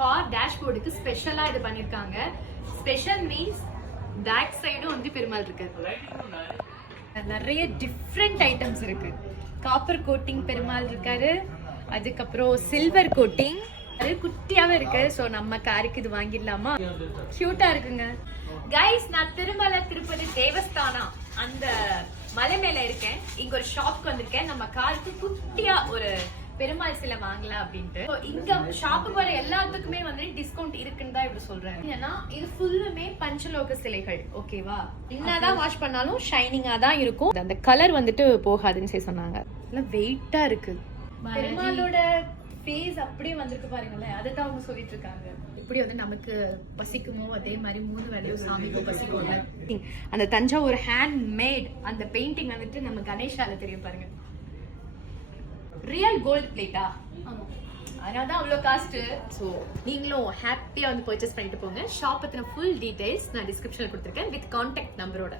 Car டேஷ்போர்டுக்கு ஸ்பெஷலா இது பண்ணிருக்காங்க. ஸ்பெஷல் மீன்ஸ் பேக் சைடும் வந்து பெருமாள் இருக்கு. நிறைய டிஃப்ரெண்ட் ஐட்டம்ஸ் இருக்கு. காப்பர் கோட்டிங் பெருமாள் இருக்காரு, அதுக்கப்புறம் சில்வர் கோட்டிங், அது குட்டியாவே இருக்கு. ஸோ நம்ம காருக்கு இது வாங்கிடலாமா? கியூட்டா இருக்குங்க. கைஸ், நான் திருமலை திருப்பதி தேவஸ்தானா அந்த மலை மேல இருக்கேன். இங்க ஒரு ஷாப்க்கு வந்திருக்கேன். நம்ம காருக்கு குட்டியா ஒரு பெருமாள் சிலை வாங்கலாம் அப்படின்ட்டு. இங்க ஷாப்புக்கு வர எல்லாத்துக்குமே வந்து டிஸ்கவுண்ட் இருக்குன்னு தான் இப்படி சொல்றேன். ஏன்னா இது ஃபுல்லுமே பஞ்சலோக சிலைகள். ஓகேவா? என்னதான் வாஷ் பண்ணாலும் ஷைனிங்கா தான் இருக்கும். அந்த கலர் வந்துட்டு போகாதுன்னு சொல்லி சொன்னாங்க. வெயிட்டா இருக்கு. பெருமாளோட ஃபேஸ் அப்படியே வந்திருக்கு பாருங்களேன். அதுதான் அவங்க சொல்லிட்டு இருக்காங்க. இப்படி வந்து நமக்கு பசிக்குமோ அதே மாதிரி 3 வேளையும் சாமிக்கும் பசிக்கும்ல. அந்த தஞ்சாவூர் ஹேண்ட் மேட் அந்த பெயிண்டிங் வந்துட்டு நம்ம கணேஷால தெரியும் பாருங்க. Real gold pleated? அதனாலதான் அவ்வளோ காஸ்ட். ஸோ நீங்களும் ஹாப்பியா வந்து பர்ச்சேஸ் பண்ணிட்டு போங்க. ஷாப் பத்தின ஃபுல் டீடைல்ஸ் நான் டிஸ்கிரிப்ஷன்ல கொடுத்துருக்கேன் வித் கான்டாக்ட் நம்பரோட.